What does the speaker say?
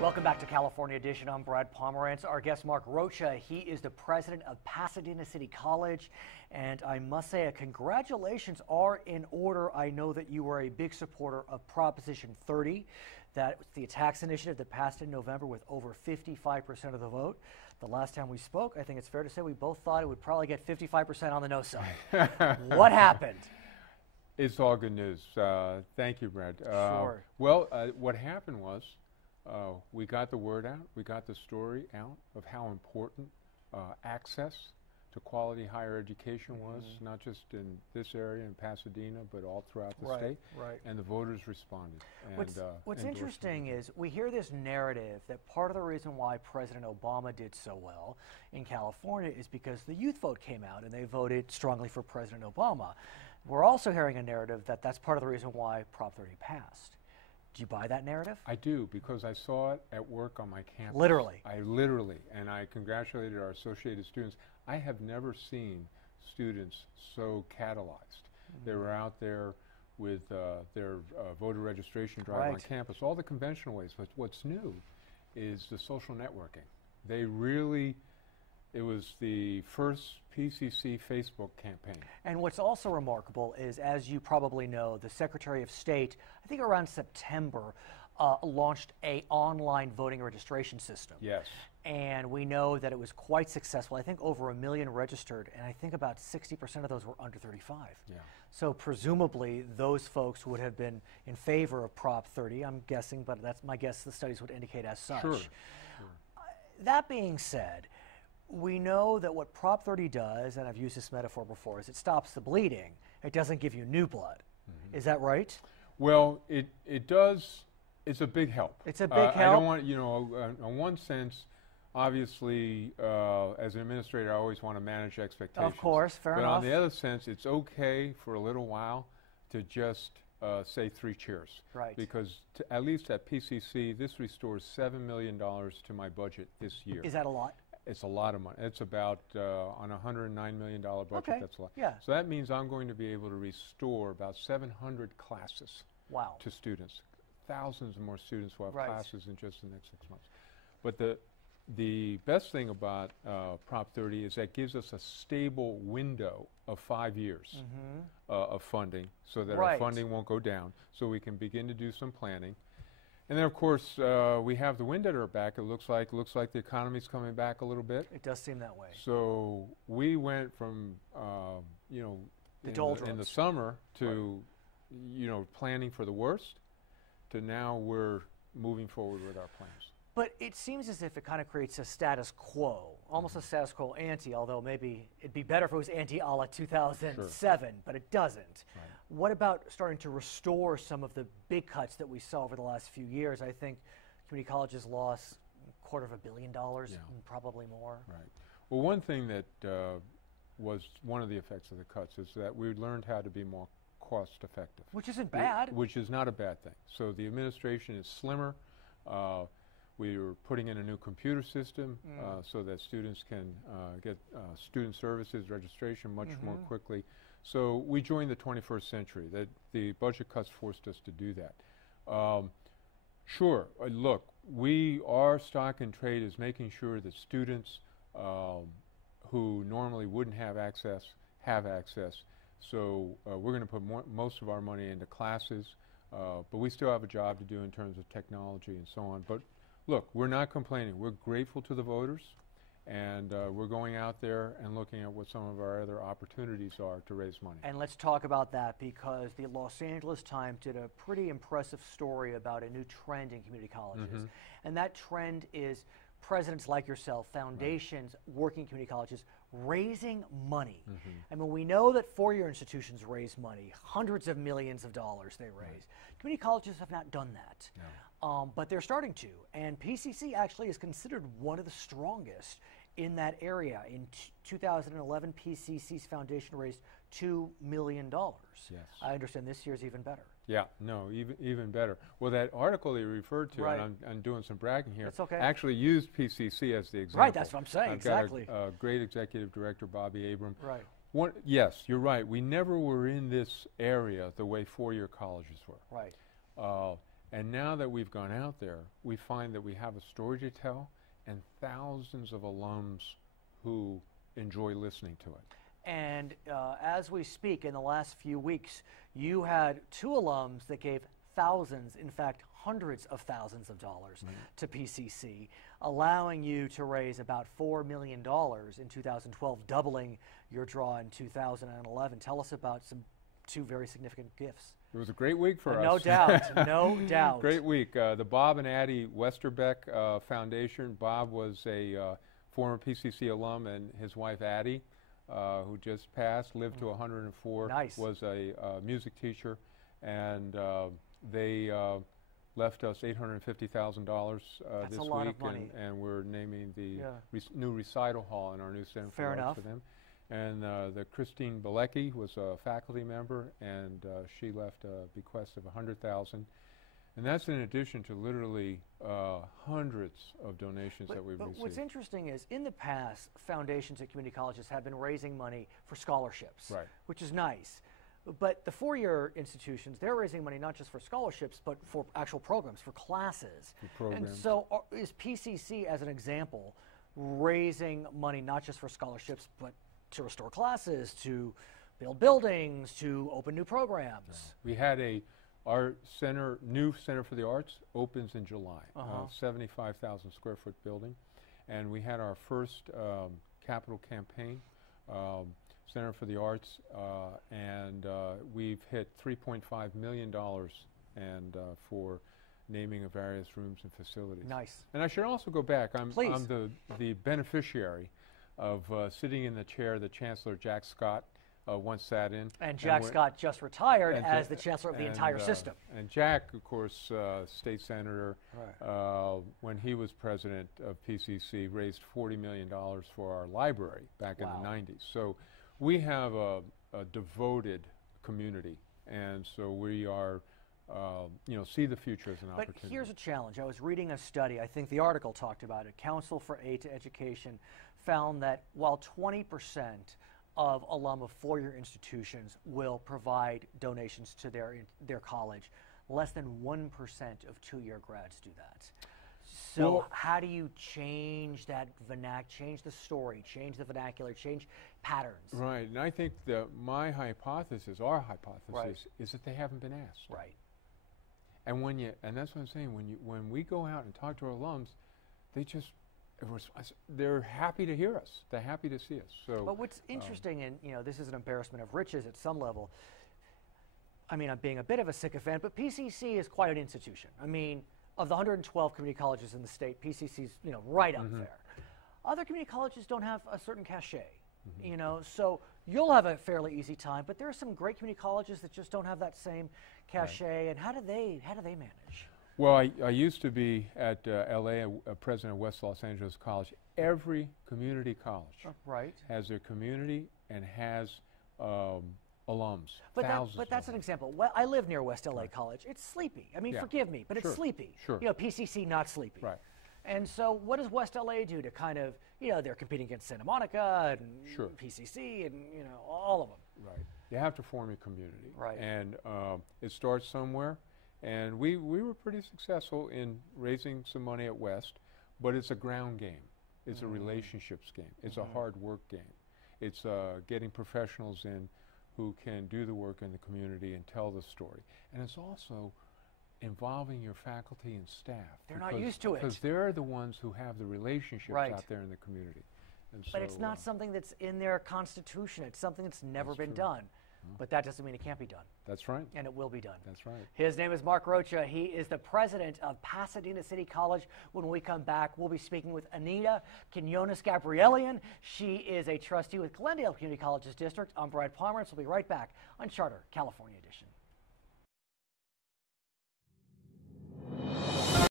Welcome back to California Edition. I'm Brad Pomerance. Our guest, Mark Rocha, he is the president of Pasadena City College. And I must say, congratulations are in order. I know that you were a big supporter of Proposition 30. That was the tax initiative that passed in November with over 55% of the vote. The last time we spoke, I think it's fair to say we both thought it would probably get 55% on the no side. What happened? It's all good news. Thank you, Brad. Sure. Well, what happened was we got the word out, we got the story out of how important access to quality higher education was, not just in this area in Pasadena, but all throughout the state. Right. And the voters responded. What's interesting is we hear this narrative that part of the reason why President Obama did so well in California is because the youth vote came out and they voted strongly for President Obama. We're also hearing a narrative that that's part of the reason why Prop 30 passed. Do you buy that narrative? I do, because I saw it at work on my campus. Literally. And I congratulated our associated students. I have never seen students so catalyzed. They were out there with their voter registration drive on campus, all the conventional ways. But what's new is the social networking. They really, it was the first PCC Facebook campaign. And what's also remarkable is, as you probably know, the Secretary of State, I think around September, launched an online voting registration system. Yes. And we know that it was quite successful. I think over 1 million registered, and I think about 60% of those were under 35. Yeah. So presumably those folks would have been in favor of Prop 30, I'm guessing, but that's my guess. The studies would indicate as such. Sure. That being said, we know that what Prop 30 does, and I've used this metaphor before, is it stops the bleeding. It doesn't give you new blood. Is that right? Well, it does. It's a big help. It's a big help. I don't want, you know, in one sense, obviously, as an administrator, I always want to manage expectations. Of course, fair enough. But on the other sense, it's okay for a little while to just say 3 cheers. Right. Because at least at PCC, this restores $7 million to my budget this year. Is that a lot? It's a lot of money. It's about, on a $109 million budget, that's a lot. Yeah. So that means I'm going to be able to restore about 700 classes to students. Thousands more students will have classes in just the next 6 months. But the best thing about Prop 30 is that gives us a stable window of 5 years of funding, so that our funding won't go down, so we can begin to do some planning. And then, of course, we have the wind at our back. It looks like the economy's coming back a little bit. It does seem that way. So we went from, you know, in the summer to, you know, planning for the worst, to now we're moving forward with our plans. But it seems as if it kind of creates a status quo, almost a status quo ante, although maybe it'd be better if it was ante a la 2007, but it doesn't. Right. What about starting to restore some of the big cuts that we saw over the last few years? I think community colleges lost $250 million, and probably more. Right. Well, one thing that was one of the effects of the cuts is that we learned how to be more cost effective. Which isn't bad. Which is not a bad thing. So the administration is slimmer. We were putting in a new computer system so that students can get student services registration much more quickly. So we joined the 21st century. That the budget cuts forced us to do that. Sure, look, our stock and trade is making sure that students who normally wouldn't have access have access. So we're going to put most of our money into classes, but we still have a job to do in terms of technology and so on. But look, we're not complaining. We're grateful to the voters, and we're going out there and looking at what some of our other opportunities are to raise money. And let's talk about that, because the Los Angeles Times did a pretty impressive story about a new trend in community colleges. And that trend is presidents like yourself, foundations, working community colleges, raising money. I mean, we know that four-year institutions raise money, hundreds of millions of dollars they raise. Community colleges have not done that. But they're starting to, and PCC actually is considered one of the strongest in that area. In 2011, PCC's foundation raised $2 million. Yes. I understand this year's even better. Yeah, no, even better. Well, that article that you referred to, and I'm doing some bragging here, actually used PCC as the example. Right, that's what I'm saying, exactly. Got a great executive director, Bobby Abram. Right. Yes, you're right. We never were in this area the way four-year colleges were. Right. And now that we've gone out there, we find that we have a story to tell and thousands of alums who enjoy listening to it. And as we speak, in the last few weeks, you had 2 alums that gave thousands, in fact, hundreds of thousands of dollars to PCC, allowing you to raise about $4 million in 2012, doubling your draw in 2011. Tell us about 2 very significant gifts. It was a great week for us. No doubt, no doubt. Great week. The Bob and Addie Westerbeck Foundation. Bob was a former PCC alum, and his wife Addie, who just passed, lived to 104, nice. Was a music teacher, and they left us $850,000 this week, and we're naming the new recital hall in our new Center for the Arts for them. And the Christine Bilecki was a faculty member, and she left a bequest of $100,000. And that's in addition to literally hundreds of donations that we've received. What's interesting is, in the past, foundations at community colleges have been raising money for scholarships, which is nice. But the 4-year institutions, they're raising money not just for scholarships, but for actual programs, for classes. And so is PCC, as an example, raising money not just for scholarships, but to restore classes, to build buildings, to open new programs? We had our new Center for the Arts opens in July, 75,000 square foot building. And we had our first capital campaign, Center for the Arts, and we've hit $3.5 million and for naming of various rooms and facilities. Nice. And I should also go back. I'm the beneficiary of sitting in the chair that Chancellor Jack Scott once sat in. And Jack Scott just retired as the chancellor of the entire system. And Jack, of course, state senator, when he was president of PCC, raised $40 million for our library back in the 90s. So we have a devoted community, and so we are, see the future as an opportunity. But here's a challenge. I was reading a study, I think the article talked about it. Council for Aid to Education found that while 20% of alum of 4-year institutions will provide donations to their college, less than 1% of 2-year grads do that. So how do you change that change the story, change the vernacular, change patterns? Right, and I think that our hypothesis, is that they haven't been asked. Right. And and that's what I'm saying. When we go out and talk to our alums, they're happy to hear us. They're happy to see us. So, but what's interesting, and this is an embarrassment of riches at some level. I mean, I'm being a bit of a sycophant, but PCC is quite an institution. I mean, of the 112 community colleges in the state, PCC's right up there. Other community colleges don't have a certain cachet, so you'll have a fairly easy time. But there are some great community colleges that just don't have that same cachet. And how do they manage? Well, I used to be at LA, president of West Los Angeles College. Every community college has their community and has alums. But that's an example. Well, I live near West LA College. It's sleepy. I mean, forgive me, but it's sleepy. Sure. PCC not sleepy. Right. And so what does West LA do to kind of, they're competing against Santa Monica and PCC and, all of them. Right. You have to form a community. Right. And it starts somewhere. And we were pretty successful in raising some money at West, but it's a ground game. It's a relationships game. It's a hard work game. It's getting professionals in who can do the work in the community and tell the story. And it's also involving your faculty and staff. They're not used to it. Because they're the ones who have the relationships out there in the community. And but it's not something that's in their constitution. It's something that's never been done. But that doesn't mean it can't be done. That's right. And it will be done. That's right. His name is Mark Rocha. He is the president of Pasadena City College. When we come back, we'll be speaking with Anita Quinones-Gabrielian. She is a trustee with Glendale Community Colleges District. I'm Brad Pomerance. We'll be right back on Charter California Edition.